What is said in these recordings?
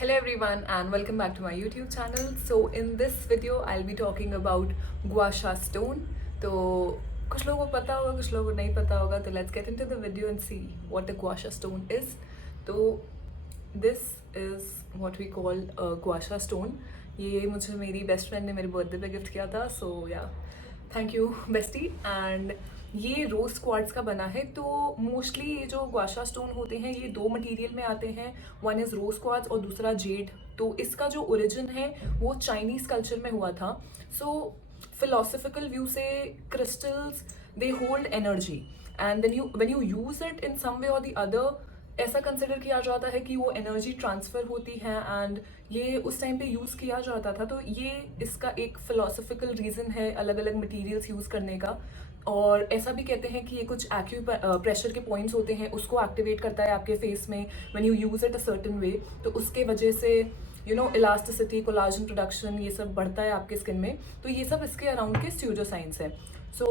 Hello everyone and welcome back to my YouTube channel. So in this video I'll be talking about gua sha stone. तो कुछ लोगों को पता होगा कुछ लोगों को नहीं पता होगा तो let's get into the video and see what a gua sha stone is. तो this is what we call a gua sha stone. ये मुझे मेरी बेस्ट फ्रेंड ने मेरे बर्थडे पे गिफ्ट किया था. So yeah, thank you bestie. And ये रोज क्वार्ट्स का बना है. तो मोस्टली ये जो ग्वाशा स्टोन होते हैं ये दो मटेरियल में आते हैं. वन इज़ रोज क्वार्ट्स और दूसरा जेड. तो इसका जो ओरिजिन है वो चाइनीज़ कल्चर में हुआ था. सो फिलोसफिकल व्यू से crystals they hold energy and then when you use it in some way और द अदर ऐसा कंसिडर किया जाता है कि वो एनर्जी ट्रांसफ़र होती है. एंड ये उस टाइम पे यूज़ किया जाता था. तो ये इसका एक फ़िलोसफिकल रीज़न है अलग अलग मटेरियल्स यूज़ करने का. और ऐसा भी कहते हैं कि ये कुछ प्रेशर के पॉइंट्स होते हैं उसको एक्टिवेट करता है आपके फेस में when you use it a certain way. तो उसके वजह से इलास्टिसिटी कोलाजन प्रोडक्शन ये सब बढ़ता है आपके स्किन में. तो ये सब इसके अराउंड के स्यूडो साइंस है. सो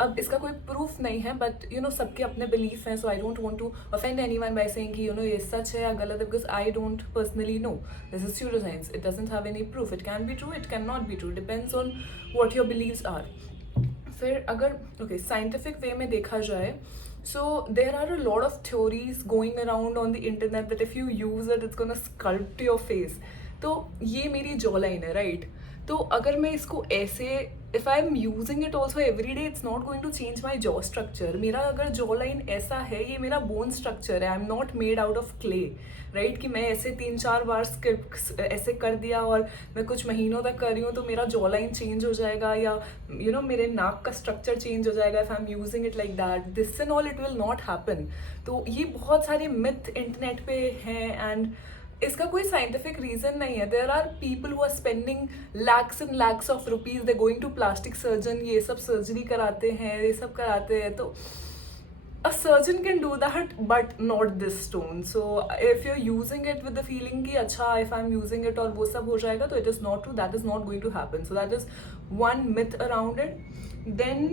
अब इसका कोई प्रूफ नहीं है बट सबके अपने बिलीफ हैं. So I don't want to offend anyone by saying कि ये सच है या गलत है because I don't personally know. This is pseudo science. It doesn't have any proof. It can be true, it can not be true, depends on what your beliefs are. फिर अगर scientific way में देखा जाए so there are a lot of theories going around on the internet that if you use it it's gonna sculpt your face. तो ये मेरी jaw line है right. तो अगर मैं इसको ऐसे if I am using it also every day it's not going to change my jaw structure. मेरा अगर जॉ लाइन ऐसा है ये मेरा बोन स्ट्रक्चर है. I am not made out of clay right. कि मैं ऐसे 3-4 बार ऐसे कर दिया और मैं कुछ महीनों तक कर रही हूँ तो मेरा जॉ लाइन चेंज हो जाएगा या मेरे नाक का स्ट्रक्चर चेंज हो जाएगा if I am using it like that. This and all it will not happen. तो ये बहुत सारे मिथ इंटरनेट पे हैं एंड इसका कोई साइंटिफिक रीजन नहीं है. There are people who are spending lakhs and lakhs of rupees. They going to plastic surgeon. ये सब सर्जरी कराते हैं ये सब कराते हैं. तो a surgeon can do that but not this stone. So if you're using it with the feeling कि अच्छा if I'm using it और वो सब हो जाएगा तो it is not true. That is not going to happen. So that is one myth around it. Then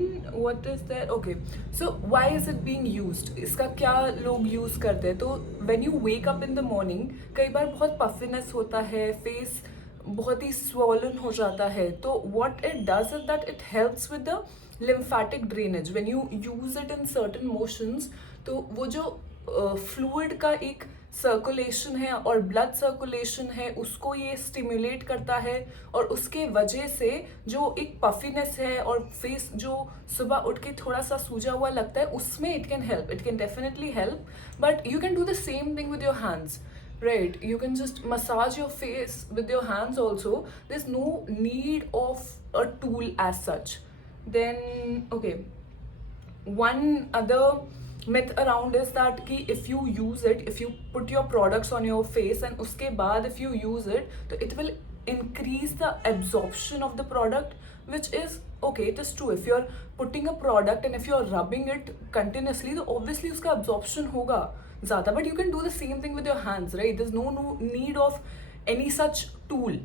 what is there? Okay, so why is it being used? इसका क्या लोग use करते हैं. तो when you wake up in the morning कई बार बहुत puffiness होता है, face बहुत ही swollen हो जाता है. तो what it does is that it helps with the lymphatic drainage when you use it in certain motions. तो वो जो फ्लूइड का एक सर्कुलेशन है और ब्लड सर्कुलेशन है उसको ये स्टिमुलेट करता है. और उसके वजह से जो एक पफिनेस है और फेस जो सुबह उठ के थोड़ा सा सूजा हुआ लगता है उसमें it can help. It can definitely help but you can do the same thing with your hands. Right, you can just massage your face with your hands also. There's no need of a tool as such. Then okay, one other myth around is that कि if you use it, if you put your products on your face and उसके बाद if you use it तो it will increase the absorption of the product, which is okay, it is true. If you're putting a product and if you're rubbing it continuously तो obviously उसका absorption होगा ज़्यादा. but you can do the same thing with your hands right. There's no need of any such tool.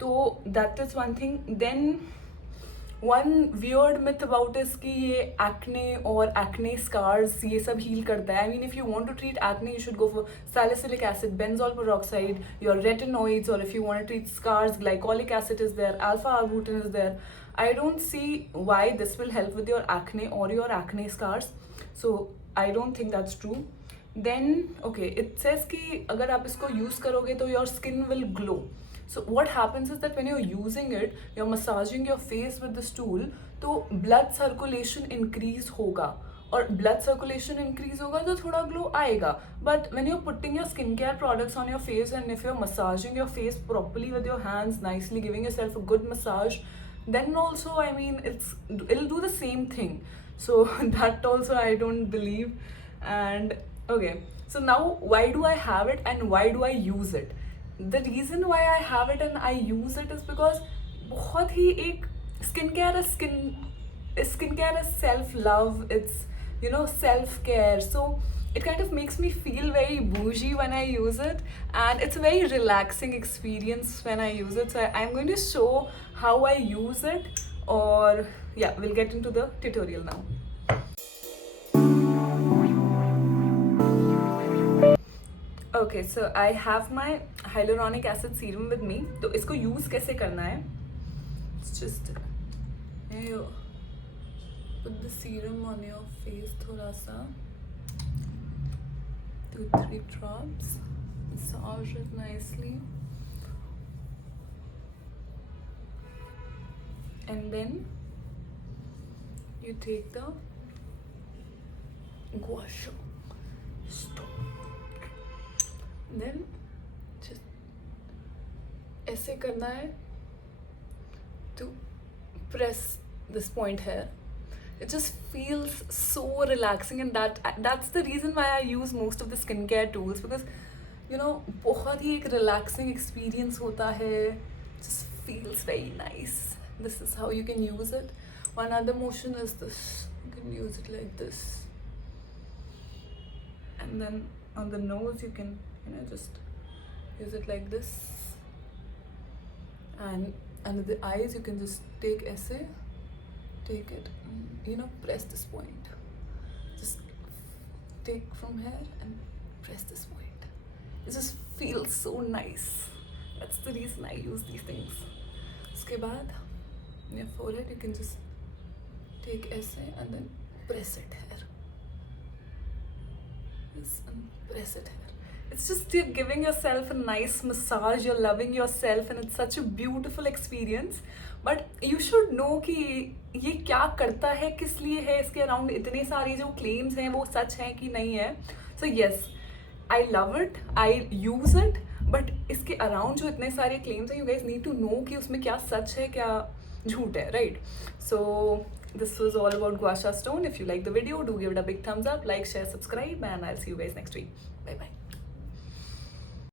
तो that is one thing. Then one weird myth about is कि ये acne और acne scars ये सब heal करता है. I mean if you want to treat acne you should go for salicylic acid, benzoyl peroxide, your retinoids, or if you want to treat scars glycolic acid is there, alpha arbutin is there. I don't see why this will help with your acne or your acne scars. So I don't think that's true. Then okay, it says कि अगर आप इसको use करोगे तो your skin will glow. So what happens is that when you're using it, you're massaging your face with this tool, तो blood circulation increase होगा और blood circulation increase होगा तो थोड़ा glow आएगा. But when you're putting your skincare products on your face and if you're massaging your face properly with your hands nicely, giving yourself a good massage, then also I mean it'll do the same thing. So that also I don't believe. And okay, so now why do I have it and why do I use it? The reason why I have it and I use it is because बहुत ही एक skincare is self love. It's self care. So it kind of makes me feel very bougie when I use it and it's a very relaxing experience when I use it. So I'm going to show how I use it. Or yeah, we'll get into the tutorial now. Okay so I have my hyaluronic acid serum with me. तो इसको use कैसे करना है? Just put the serum on your face, थोड़ा सा 2-3 drops, massage it nicely, and then you take the gua sha stone, then just ऐसे करना है to press this point here. It just feels so relaxing, and that's the reason why I use most of the skincare tools, because you know बहुत ही एक relaxing experience होता है. Just feels very nice. This is how you can use it. One other motion is this. You can use it like this, and then on the nose you can just use it like this, and under the eyes you can just take essay, take it, press this point. Just take from here and press this point. It just feels so nice. That's the reason I use these things. Uske baad your forehead you can just take essay and then press it here. And press it here. It's just you're giving yourself a nice massage, you're loving yourself, and it's such a beautiful experience. But you should know कि ये क्या करता है, किस लिए है, इसके around इतने सारे जो claims हैं वो सच हैं कि नहीं है. So yes, I love it, I use it, but इसके अराउंड जो इतने सारे claims हैं, you guys need to know कि उसमें क्या सच है, क्या झूठ है, right? So this was all about Gua Sha Stone. If you like the video, do give it a big thumbs up, like, share, subscribe, and I'll see you guys next week. Bye bye.